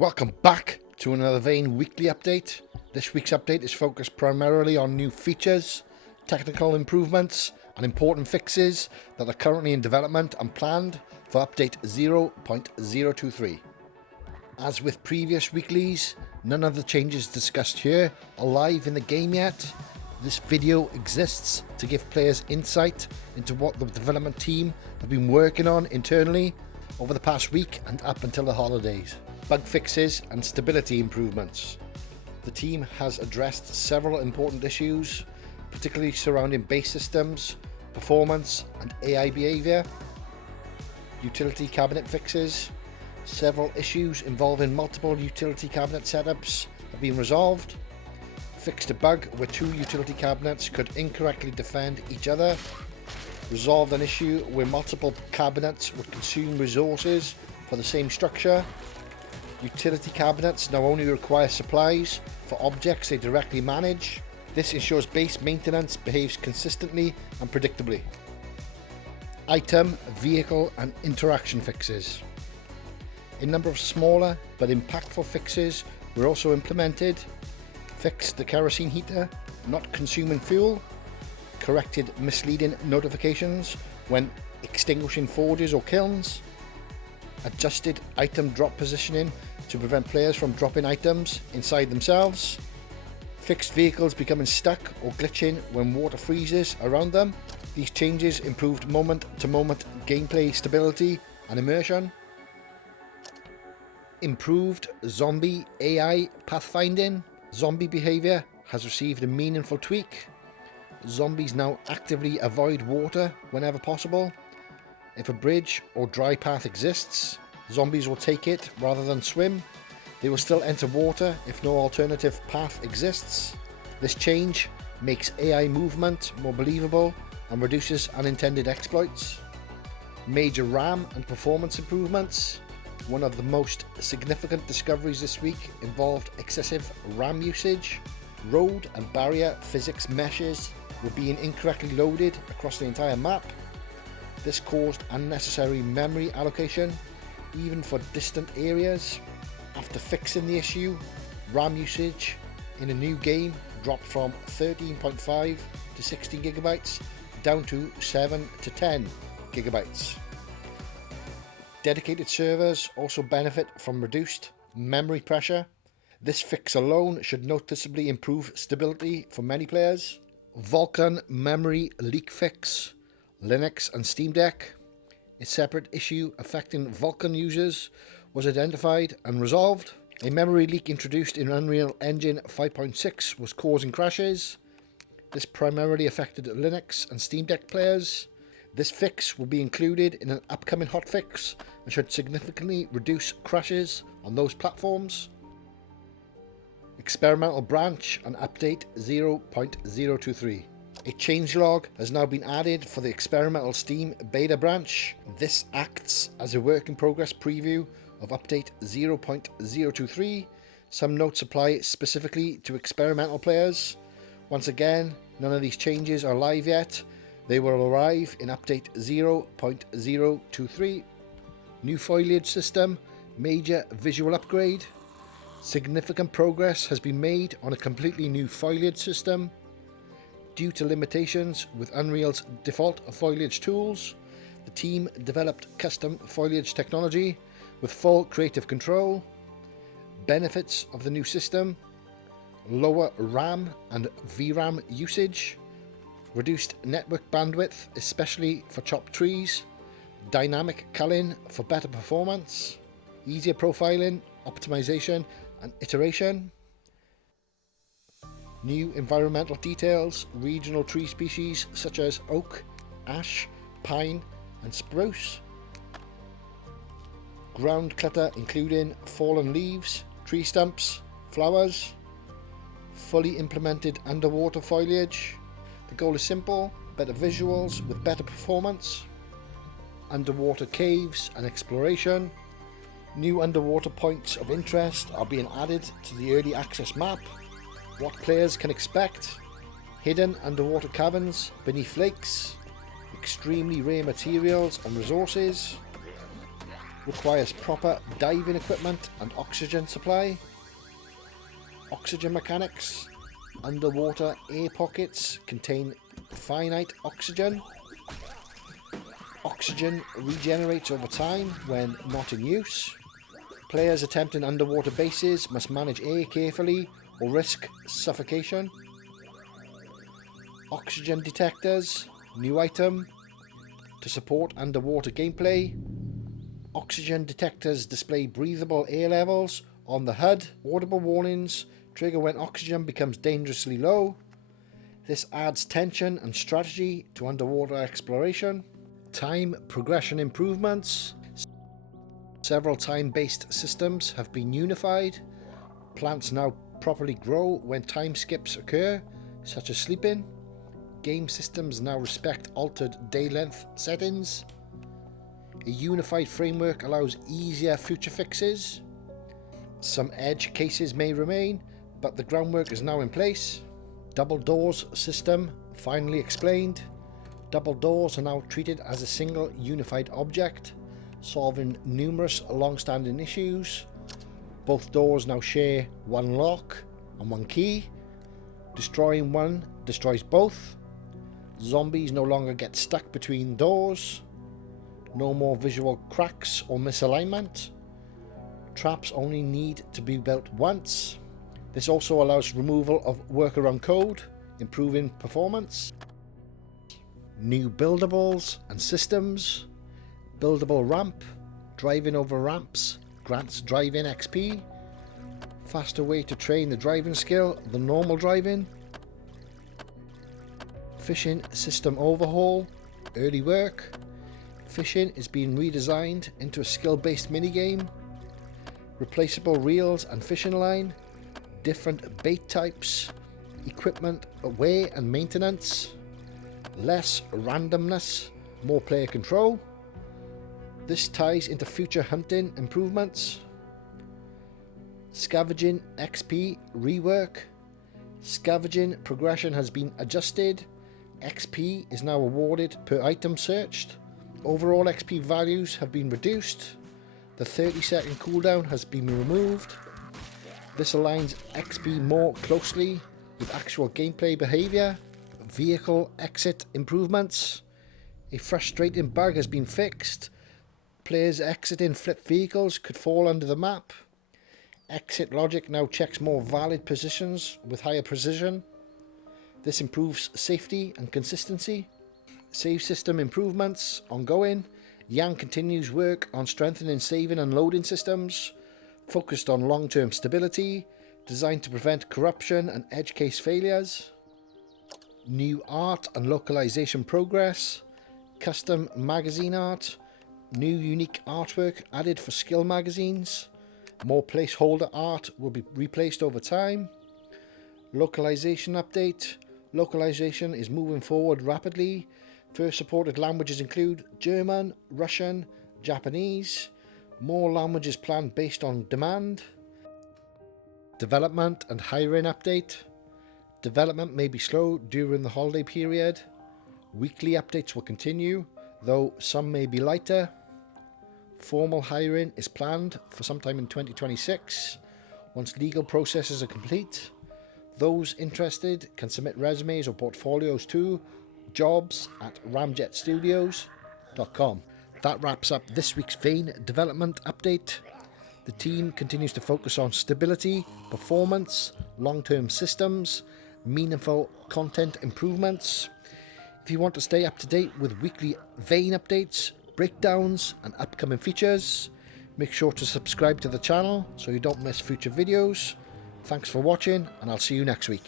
Welcome back to another Vane weekly update. This week's update is focused primarily on new features, technical improvements and important fixes that are currently in development and planned for update 0.023. As with previous weeklies, none of the changes discussed here are live in the game yet. This video exists to give players insight into what the development team have been working on internally over the past week and up until the holidays. Bug fixes and stability improvements. The team has addressed several important issues, particularly surrounding base systems, performance and AI behavior. Utility cabinet fixes. Several issues involving multiple utility cabinet setups have been resolved. Fixed a bug where two utility cabinets could incorrectly defend each other. Resolved an issue where multiple cabinets would consume resources for the same structure. Utility cabinets now only require supplies for objects they directly manage. This ensures base maintenance behaves consistently and predictably. Item, vehicle and interaction fixes. A number of smaller but impactful fixes were also implemented. Fixed the kerosene heater not consuming fuel. Corrected misleading notifications when extinguishing forges or kilns. Adjusted item drop positioning to prevent players from dropping items inside themselves. Fixed vehicles becoming stuck or glitching when water freezes around them. These changes improved moment-to-moment gameplay stability and immersion. Improved zombie AI pathfinding. Zombie behavior has received a meaningful tweak. Zombies now actively avoid water whenever possible. If a bridge or dry path exists, zombies will take it rather than swim. They will still enter water if no alternative path exists. This change makes AI movement more believable and reduces unintended exploits. Major RAM and performance improvements. One of the most significant discoveries this week involved excessive RAM usage. Road and barrier physics meshes were being incorrectly loaded across the entire map. This caused unnecessary memory allocation, even for distant areas. After fixing the issue, RAM usage in a new game dropped from 13.5 to 16 gigabytes down to 7 to 10 gigabytes. Dedicated servers also benefit from reduced memory pressure. This fix alone should noticeably improve stability for many players. Vulkan memory leak fix. Linux and Steam Deck. A separate issue affecting Vulkan users was identified and resolved. A memory leak introduced in Unreal Engine 5.6 was causing crashes. This primarily affected Linux and Steam Deck players. This fix will be included in an upcoming hotfix and should significantly reduce crashes on those platforms. Experimental branch and update 0.023. A changelog has now been added for the experimental Steam beta branch. This acts as a work in progress preview of update 0.023. Some notes apply specifically to experimental players. Once again, none of these changes are live yet. They will arrive in update 0.023. New foliage system, major visual upgrade. Significant progress has been made on a completely new foliage system. Due to limitations with Unreal's default foliage tools, the team developed custom foliage technology with full creative control. Benefits of the new system: lower RAM and VRAM usage, reduced network bandwidth, especially for chopped trees, dynamic culling for better performance, easier profiling, optimization and iteration. New environmental details, regional tree species such as oak, ash, pine and spruce. Ground clutter including fallen leaves, tree stumps, flowers. Fully implemented underwater foliage. The goal is simple: better visuals with better performance. Underwater caves and exploration. New underwater points of interest are being added to the early access map. What players can expect: hidden underwater caverns beneath lakes, extremely rare materials and resources, requires proper diving equipment and oxygen supply. Oxygen mechanics. Underwater air pockets contain finite oxygen. Oxygen regenerates over time when not in use. Players attempting underwater bases must manage air carefully or risk suffocation. Oxygen detectors, new item to support underwater gameplay. Oxygen detectors display breathable air levels on the HUD. Audible warnings trigger when oxygen becomes dangerously low. This adds tension and strategy to underwater exploration. Time progression improvements. Several time-based systems have been unified. Plants now properly grow when time skips occur, such as sleeping. Game systems now respect altered day length settings. A unified framework allows easier future fixes. Some edge cases may remain, but the groundwork is now in place. Double doors system finally explained. Double doors are now treated as a single unified object, solving numerous long-standing issues. Both doors now share one lock and one key. Destroying one destroys both. Zombies no longer get stuck between doors. No more visual cracks or misalignment. Traps only need to be built once. This also allows removal of workaround code, improving performance. New buildables and systems. Buildable ramp. Driving over ramps grants driving XP. Faster way to train the driving skill than normal driving. Fishing system overhaul. Early work. Fishing is being redesigned into a skill-based minigame. Replaceable reels and fishing line. Different bait types. Equipment wear and maintenance. Less randomness, more player control. This ties into future hunting improvements. Scavenging XP rework. Scavenging progression has been adjusted. XP is now awarded per item searched. Overall XP values have been reduced. The 30-second cooldown has been removed. This aligns XP more closely with actual gameplay behaviour. Vehicle exit improvements. A frustrating bug has been fixed. Players exiting flipped vehicles could fall under the map. Exit logic now checks more valid positions with higher precision. This improves safety and consistency. Save system improvements ongoing. Yang continues work on strengthening saving and loading systems, focused on long-term stability, designed to prevent corruption and edge case failures. New art and localization progress. Custom magazine art. New unique artwork added for skill magazines. More placeholder art will be replaced over time. Localization update. Localization is moving forward rapidly. First supported languages include German, Russian, Japanese. More languages planned based on demand. Development and hiring update. Development may be slow during the holiday period. Weekly updates will continue, though some may be lighter. Formal hiring is planned for sometime in 2026, once legal processes are complete. Those interested can submit resumes or portfolios to jobs@ramjetstudios.com. That wraps up this week's Vane development update. The team continues to focus on stability, performance, long-term systems, meaningful content improvements. If you want to stay up to date with weekly Vane updates, breakdowns and upcoming features, make sure to subscribe to the channel so you don't miss future videos. Thanks for watching, and I'll see you next week.